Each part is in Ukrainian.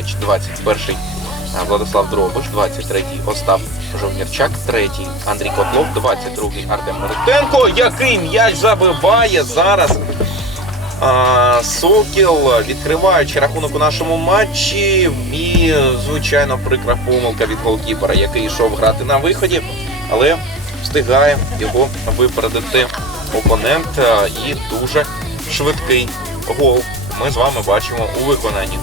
Янукович, 21-й Владислав Дробиш, 23-й Остап Жовнірчак, 3-й Андрій Котлов, 22-й Артем Миротенко, який м'яч забиває зараз. А, Сокіл, відкриваючи рахунок у нашому матчі, і, звичайно, прикра помилка від голкіпера, який йшов грати на виході, але встигає його випередити опонент і дуже швидкий гол. Ми з вами бачимо у виконанні.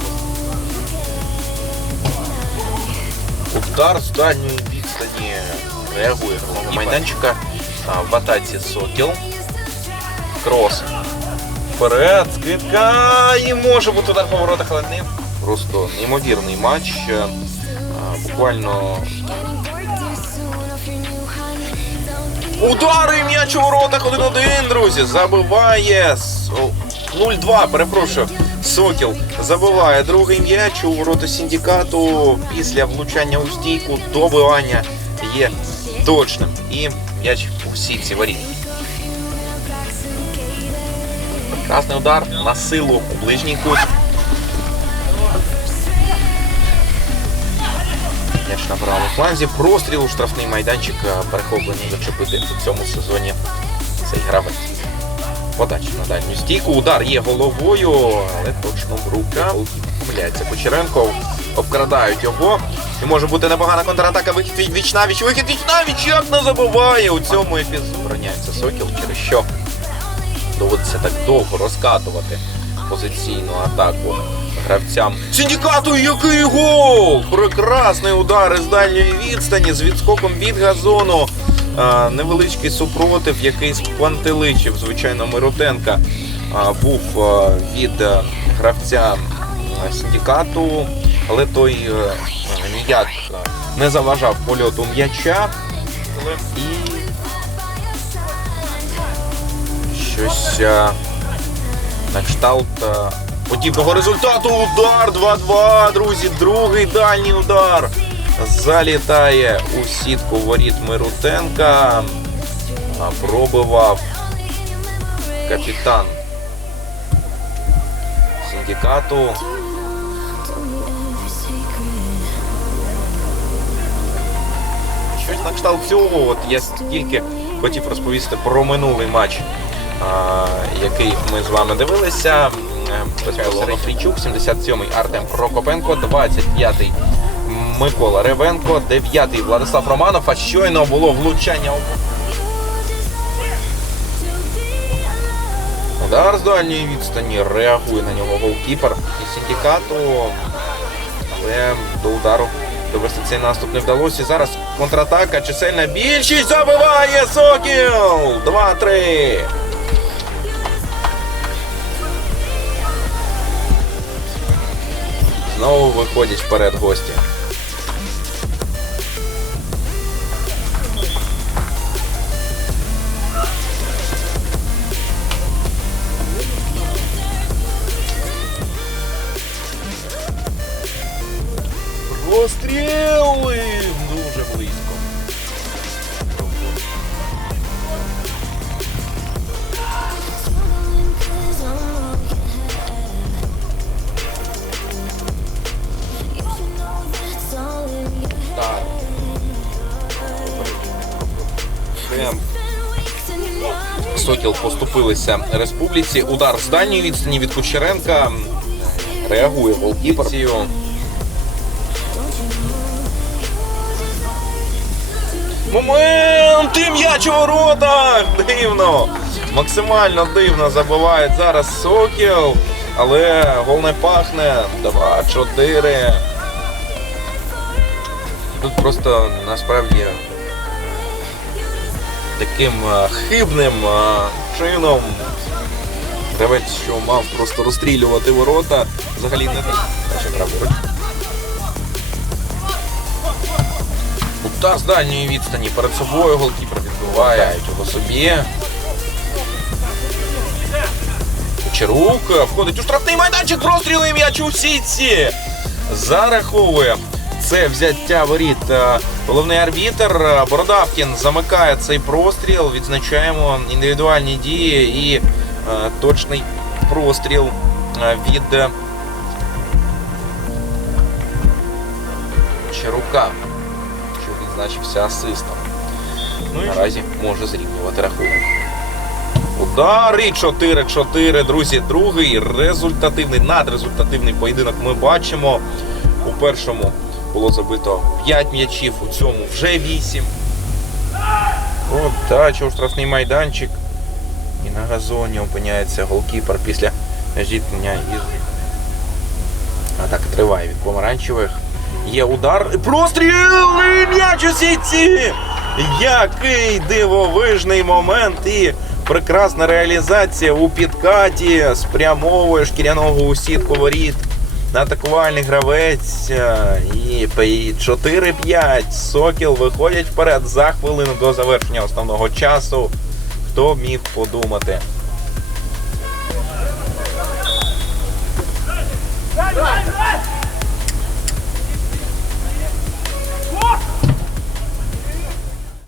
Удар дальньої відстані реагує голова майданчика в атаці Сокіл. Крос. Вперед, скидка і може бути удар по воротах, але не просто неймовірний матч. Е, Буквально Удари м'яч у воротах 1-1, друзі. Забиває 0-2, перепрошую. Сокіл забиває другий м'яч у ворота синдикату після влучання у стійку. Добивання є точним. І м'яч у сітці воріт. Прекрасний удар на силу у ближній кут. М'яч на правому фланзі. Простріл у штрафний майданчик перехоплений зачепити у цьому сезоні цей гравець. Подача на дальню стійку. Удар є головою, але точно в рука. Помиляється Кучеренко. Обкрадають його. І може бути непогана контратака. Вихід від Вічнавіч. Вихід Вічнавіч як не забиває у цьому епізоді. Броняється Сокіл, через що доводиться так довго розкатувати позиційну атаку гравцям. Синдикату який гол! Прекрасний удар із дальньої відстані з відскоком від газону. Невеличкий супротив, який спантеличив, звичайно, Миротенка. Був від гравця а, синдикату, але той е, ніяк не заважав польоту м'яча. І щось на кшталт подібного результату. Удар 2-2, друзі. Другий дальній удар. Залітає у сітку воріт Мирутенка. А, Пробивав капітан синдикату. Щось на кшталт цього. От я тільки хотів розповісти про минулий матч, а, який ми з вами дивилися. Безпосередньо Фрійчук, 77-й Артем Прокопенко, 25-й Микола Ревенко, 9-й Владислав Романов. А щойно було влучання. Удар з дальньої відстані реагує на нього голкіпер із синдикату. Але до удару довести цей наступ не вдалося. Зараз контратака, чисельна більшість забиває Сокіл! 2-3. Знову виходять вперед гості. Розстріли! Дуже близько. Сокіл поступилися республіці. Удар з дальньої відстані від Кучеренка. Реагує голкіпер. Момент! І м'яч у воротах! Дивно! Максимально дивно забиває зараз Сокіл. Але гол не пахне. 2-4. Тут просто насправді таким е, хибним е, чином гравець, що мав просто розстрілювати ворота, взагалі не так. Удар з дальньої відстані перед собою голкіпер відбиває його собі. Кучерук е, входить у штрафний майданчик, простріли м'яч у сітці. Зараховує це взяття воріт. Е, Головний арбітр е, Бородавкін замикає цей простріл. Відзначаємо індивідуальні дії і точний простріл від що відзначився асистом. Ну Наразі може зрівнювати рахунок. Удар і 4-4, друзі. Другий результативний, надрезультативний поєдинок ми бачимо. У першому було забито 5 м'ячів, у цьому вже 8. Подача у штрафний майданчик. І на газоні опиняється голкіпер після зіткнення із. Атака триває від помаранчевих. Є удар. Простріл! І м'яч у сітці! Який дивовижний момент і прекрасна реалізація у підкаті спрямовує шкіряного у сітку воріт. Атакувальний гравець е, і 4-5. Сокіл виходять вперед за хвилину до завершення основного часу. Хто міг подумати?